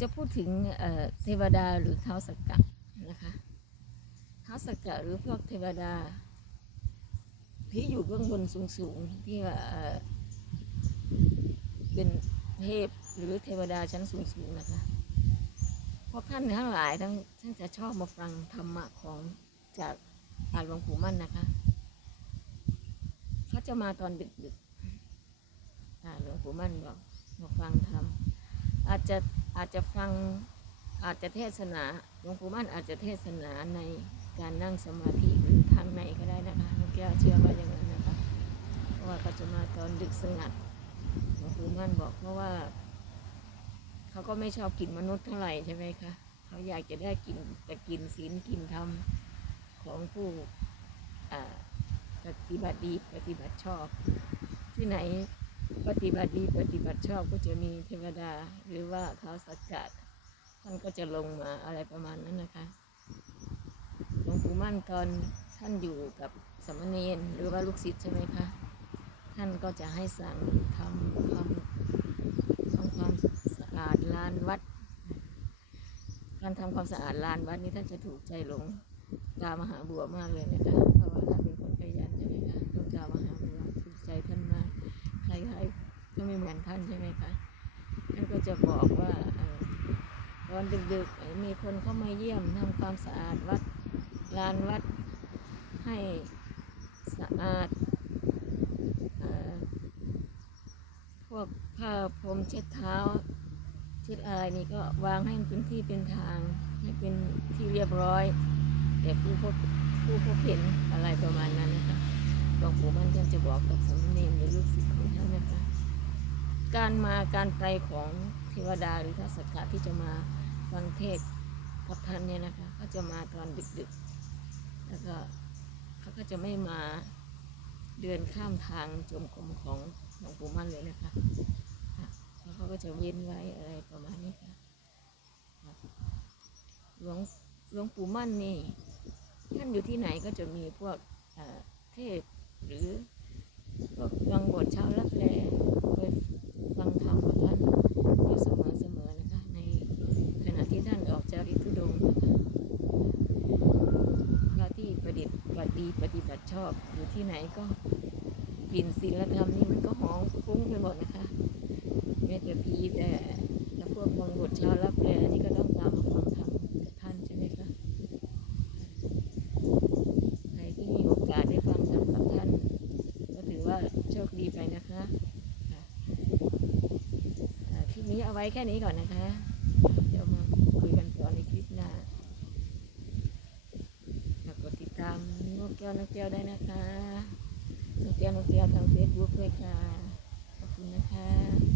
จะพูดถึงเทวดาหรือเท้าสักกะนะคะเท้าสักกะหรือพวกเทวดา ที่อยู่เบื้องบนสูงๆที่ว่าเป็นเทพหรือเทวดาชั้นสูงๆนะคะพวกท่านทั้งหลายทั้งท่านจะชอบมาฟังธรรมะของจากอาหลวงปู่มั่นนะคะเขาจะมาตอนดึกๆอาหลวงปู่มั่นบอกมาฟังธรรม อาจจะอาจจะฟังอาจจะเทศนาหลวงปู่มั่นอาจจะเทศนาในการนั่งสมาธิหรือทางในก็ได้นะคะน้องแก้วเชื่อว่าอย่างนั้นนะคะเพราะว่าเขาจะมาตอนดึกสงัดหลวงปู่มั่นบอกเพราะว่า เขาก็ไม่ชอบกินมนุษย์เท่าไหร่ใช่ไหมคะเขาอยากจะได้กินแต่กินศีลกินธรรมของผู้ปฏิบัติดีปฏิบัติชอบ ที่ไหน ปฏิบัติดีปฏิบัติชอบก็จะมีเทวดา หรือว่าเท้าสักกัดท่านก็จะลงมาอะไรประมาณนั้นนะคะหลวงปู่มั่นตอนท่านอยู่กับสมเณรหรือว่าลูกศิษย์ใช่ไหมคะท่านก็จะให้สั่งทำความทำความสะอาดลานวัด การทำความสะอาดลานวัดนี้ท่านจะถูกใจหลวงตามหาบัวมากเลยนะคะเพราะว่าท่านเป็น ไม่เหมือนท่านใช่ไหมคะท่านก็จะบอกว่าตอนดึกๆมีคนเข้ามาเยี่ยมทำความสะอาดวัดลานวัดให้สะอาดอพวกผ้าพรมเช็ดเท้าเช็ดอะไรนี่ก็วางให้เป็นที่เป็นทางให้เป็นที่เรียบร้อยแต่ผู้พบผู้พบเห็นอะไรประมาณนั้นนะคะหลวงปู่มันท่านจะบอกกับสามเณรหรือลูกศิษย์ของท่านนะคะ การมาการไปของเทวดาหรือทัศกะที่จะมาฟังเทศน์กับท่านเนี่ยนะคะเขาจะมาตอนดึกๆ แล้วก็เขาก็จะไม่มาเดินข้ามทางจมกรมของหลวงปู่มั่นเลยนะคะแล้วเขาก็จะเว้นไว้อะไรประมาณนี้ค่ะหลวงหลวงปู่มั่นนี่ท่านอยู่ที่ไหนก็จะมีพวกเอ่อเทพหรือพวกวังบทชาวลับแลไปฟังธรรมกับท่านอยู่เสมอเสมอนะคะ ในขณะที่ท่านออกจา ริกธุดงค์นะคะพระที่ประดิษฐ์ปฏิปฏิบัติชอบอยู่ที่ไหนก็กลิ่นศีลธรรมนี่มันก็หอมฟุ้งไปหมดนะคะแม้แต่ผีแต่แต่พวกวังบทชาวลับแลนี่ก็ต้องตามมาฟังธรรมท่านใช่ไหมคะใครที่มีโอกาสได้ฟังธรรมกับท่าน ก็ถือว่าโชคดีไปนะคะค่ะอ่าคลิปนี้เอาไว้แค่นี้ก่อนนะคะ เดี๋ยวมาคุยกันต่อในคลิปหน้าฝากกดติดตามน กแก้วน้องแก้วได้นะคะน้องแก้วน้องแก้วทางเฟซบุ๊กด้วยค่ะ ขอบคุณนะคะ